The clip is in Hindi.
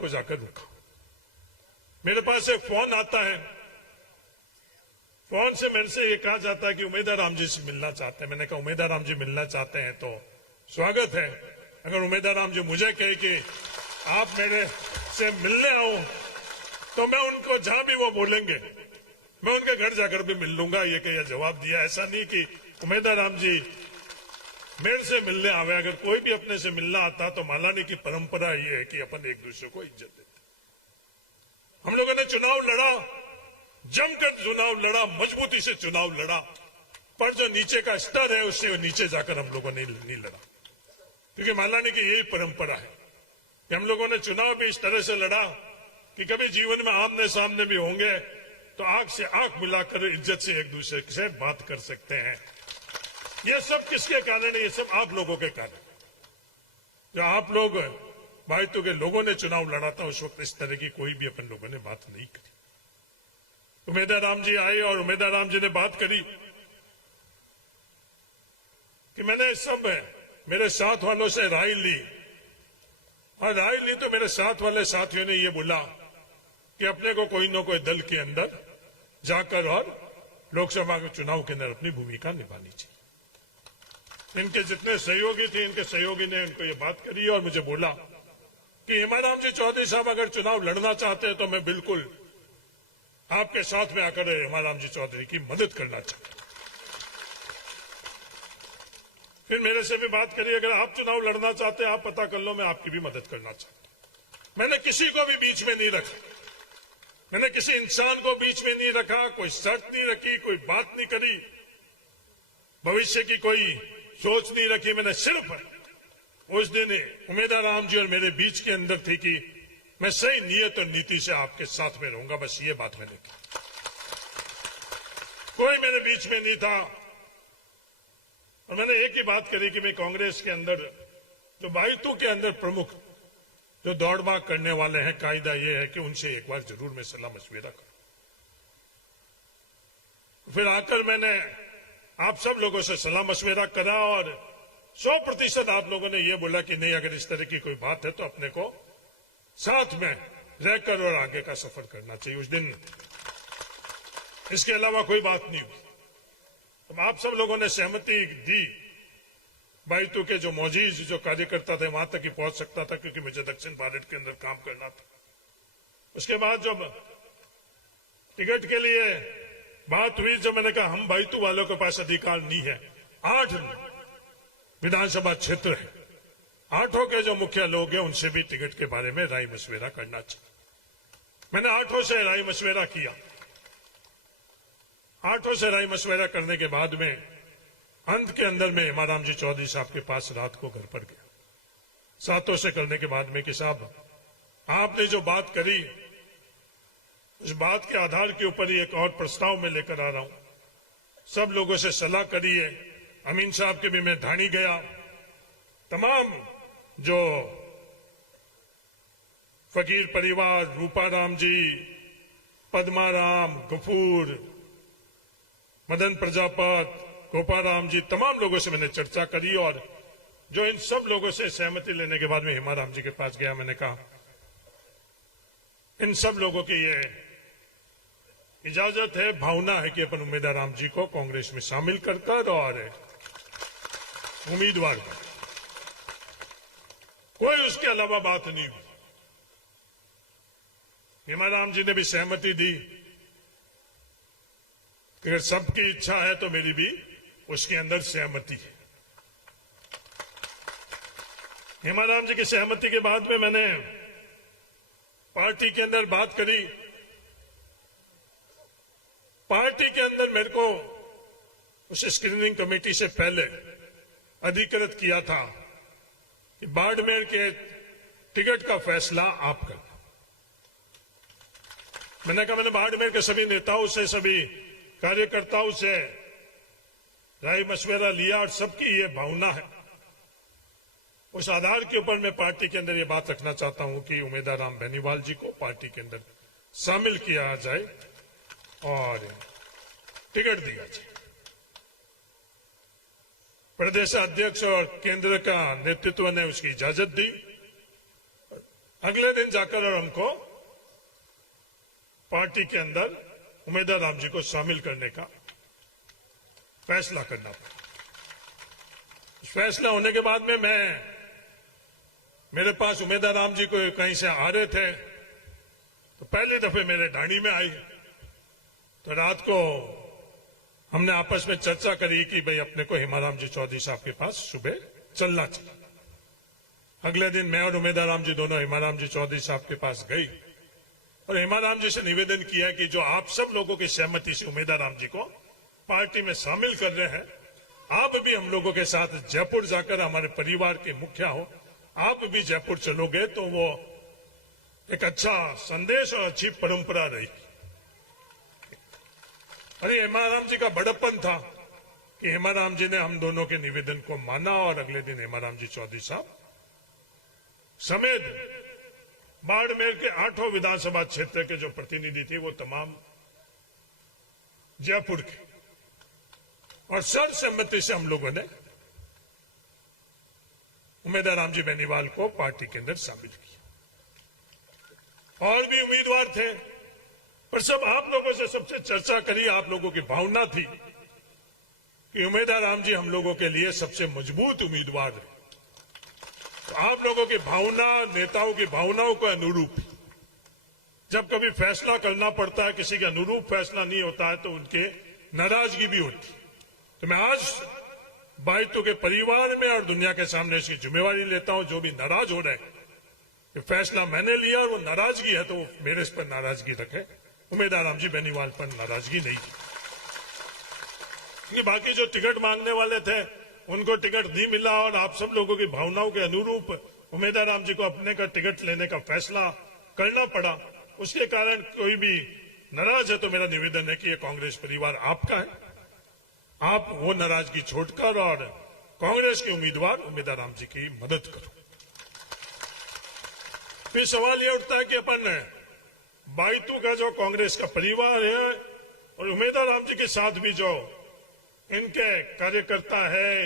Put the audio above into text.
आपको जाकर रुका। मेरे पास एक फोन आता है, फोन से मेरे से ये कहा जाता है कि उमेदा राम जी से मिलना चाहते हैं। मैंने कहा उमेदा राम जी मिलना चाहते हैं तो स्वागत है। अगर उमेदा राम जी मुझे कहे कि आप मेरे से मिलने आओ तो मैं उनको जहां भी वो बोलेंगे मैं उनके घर जाकर भी मिल लूंगा। ये कहीं जवाब दिया। ऐसा नहीं कि उमेदा राम जी मेरे से मिलने आवे। अगर कोई भी अपने से मिलना आता तो मालानी की परंपरा ये है कि अपन एक दूसरे को इज्जत देते। हम लोगों ने चुनाव लड़ा, जमकर चुनाव लड़ा, मजबूती से चुनाव लड़ा, पर जो नीचे का स्तर है उससे नीचे जाकर हम लोगों ने नहीं लड़ा, क्योंकि मालानी की यही परंपरा है कि हम लोगों ने चुनाव भी इस तरह से लड़ा कि कभी जीवन में आमने सामने भी होंगे तो आंख से आंख मिलाकर इज्जत से एक दूसरे से बात कर सकते हैं। ये सब किसके कारण है? ये सब आप लोगों के कारण। जो आप लोग भाईतों के लोगों ने चुनाव लड़ा था उस वक्त इस तरह की कोई भी अपन लोगों ने बात नहीं करी। उमेदा राम जी आए और उमेदा राम जी ने बात करी कि मैंने सब मेरे साथ वालों से राय ली, और राय ली तो मेरे साथ वाले साथियों ने ये बोला कि अपने को कोई न कोई दल के अंदर जाकर और लोकसभा के चुनाव के अंदर अपनी भूमिका निभानी चाहिए। इनके जितने सहयोगी थे, इनके सहयोगी ने इनको ये बात करी और मुझे बोला कि हेमाराम जी चौधरी साहब अगर चुनाव लड़ना चाहते हैं तो मैं बिल्कुल आपके साथ में आकर हेमाराम जी चौधरी की मदद करना चाहता हूं। फिर मेरे से भी बात करी, अगर आप चुनाव लड़ना चाहते हैं आप पता कर लो, मैं आपकी भी मदद करना चाहता हूं। मैंने किसी को भी बीच में नहीं रखा, मैंने किसी इंसान को बीच में नहीं रखा, कोई शर्त नहीं रखी, कोई बात नहीं करी, भविष्य की कोई सोच नहीं रखी। मैंने सिर्फ उस दिन उमेदा राम जी और मेरे बीच के अंदर थी कि मैं सही नियत और नीति से आपके साथ में रहूंगा, बस ये बात मैंने की। कोई मेरे बीच में नहीं था। और मैंने एक ही बात करी कि मैं कांग्रेस के अंदर जो बाइतू के अंदर प्रमुख जो दौड़ भाग करने वाले हैं, कायदा ये है कि उनसे एक बार जरूर मैं सलाह मशविरा करूं। फिर आकर मैंने आप सब लोगों से सलाह मशविरा करा और 100% आप लोगों ने ये बोला कि नहीं, अगर इस तरह की कोई बात है तो अपने को साथ में रहकर और आगे का सफर करना चाहिए। उस दिन इसके अलावा कोई बात नहीं हुई। तो आप सब लोगों ने सहमति दी। बाइतू के जो मौजीज जो कार्यकर्ता थे वहां तक ही पहुंच सकता था, क्योंकि मुझे दक्षिण भारत के अंदर काम करना था। उसके बाद जब टिकट के लिए बात हुई, जब मैंने कहा हम बाइतू वालों के पास अधिकार नहीं है, 8 विधानसभा क्षेत्र है, 8 के जो मुखिया लोग हैं उनसे भी टिकट के बारे में राय मशविरा करना चाहिए। मैंने 8 से राय मशविरा किया। 8 से राय मशविरा करने के बाद में अंत के अंदर में हेमाराम जी चौधरी साहब के पास रात को घर पर गया। 7 से करने के बाद में कि साहब आपने जो बात करी उस बात के आधार के ऊपर ही एक और प्रस्ताव में लेकर आ रहा हूं। सब लोगों से सलाह करी है, अमीन साहब के भी मैं ढाणी गया, तमाम जो फकीर परिवार, रूपाराम जी, पद्माराम, गफूर, मदन प्रजापत, गोपाराम जी, तमाम लोगों से मैंने चर्चा करी। और जो इन सब लोगों से सहमति लेने के बाद में हेमाराम जी के पास गया, मैंने कहा इन सब लोगों की ये इजाजत है, भावना है कि अपन उमेदा राम जी को कांग्रेस में शामिल कर और उम्मीदवार कर। कोई उसके अलावा बात नहीं हुई। हेमाराम जी ने भी सहमति दी कि अगर सबकी इच्छा है तो मेरी भी उसके अंदर सहमति है। हेमाराम जी की सहमति के बाद में मैंने पार्टी के अंदर बात करी। पार्टी के अंदर मेरे को उस स्क्रीनिंग कमेटी से पहले अधिकृत किया था कि बाड़मेर के टिकट का फैसला आप करना। मैंने कहा मैंने बाड़मेर के सभी नेताओं से, सभी कार्यकर्ताओं से राय मशविरा लिया और सबकी ये भावना है। उस आधार के ऊपर मैं पार्टी के अंदर ये बात रखना चाहता हूं कि उमेदा राम बेनीवाल जी को पार्टी के अंदर शामिल किया जाए और टिकट दिया जाए। प्रदेश अध्यक्ष और केंद्र का नेतृत्व ने उसकी इजाजत दी। अगले दिन जाकर और हमको पार्टी के अंदर उमेदवार राम जी को शामिल करने का फैसला करना पड़ा। फैसला होने के बाद में मेरे पास उमेदवार राम जी को कहीं से आ रहे थे, तो पहली दफे मेरे ढाणी में आई। तो रात को हमने आपस में चर्चा करी कि भाई अपने को हेमाराम जी चौधरी साहब के पास सुबह चलना चाहिए। अगले दिन मैं और उमेदवार राम जी दोनों हेमाराम जी चौधरी साहब के पास गई और हेमाराम जी से निवेदन किया कि जो आप सब लोगों की सहमति से उमेदवार राम जी को पार्टी में शामिल कर रहे हैं, आप भी हम लोगों के साथ जयपुर जाकर हमारे परिवार के मुखिया हो, आप भी जयपुर चलोगे तो वो एक अच्छा संदेश और अच्छी परंपरा रही। अरे हेमाराम जी का बड़प्पन था कि हेमाराम जी ने हम दोनों के निवेदन को माना और अगले दिन हेमाराम जी चौधरी साहब समेत बाड़मेर के 8 विधानसभा क्षेत्र के जो प्रतिनिधि थे वो तमाम जयपुर के, और सर्वसम्मति से हम लोगों ने उमेदवार राम जी बेनीवाल को पार्टी के अंदर शामिल किया। और भी उम्मीदवार थे, पर सब आप लोगों से सबसे चर्चा करी। आप लोगों की भावना थी कि उमेदवार राम जी हम लोगों के लिए सबसे मजबूत उम्मीदवार है। तो आप लोगों की भावना, नेताओं की भावनाओं के अनुरूप जब कभी फैसला करना पड़ता है, किसी के अनुरूप फैसला नहीं होता है तो उनके नाराजगी भी होती। तो मैं आज बाइतों के परिवार में और दुनिया के सामने इसकी जिम्मेवारी लेता हूं। जो भी नाराज हो रहे हैं कि फैसला मैंने लिया और वो नाराजगी है, तो वो मेरे इस पर नाराजगी रखे, उमेदवार राम जी बेनीवाल पर नाराजगी नहीं की। बाकी जो टिकट मांगने वाले थे उनको टिकट नहीं मिला और आप सब लोगों की भावनाओं के अनुरूप उमेदवार राम जी को अपने का टिकट लेने का फैसला करना पड़ा। उसके कारण कोई भी नाराज है तो मेरा निवेदन है कि ये कांग्रेस परिवार आपका है, आप वो नाराजगी छोड़कर और कांग्रेस के उम्मीदवार राम जी की मदद करो। फिर सवाल ये उठता है कि अपन बाइतू का जो कांग्रेस का परिवार है और उमेदवार राम जी के साथ भी जो इनके कार्यकर्ता है,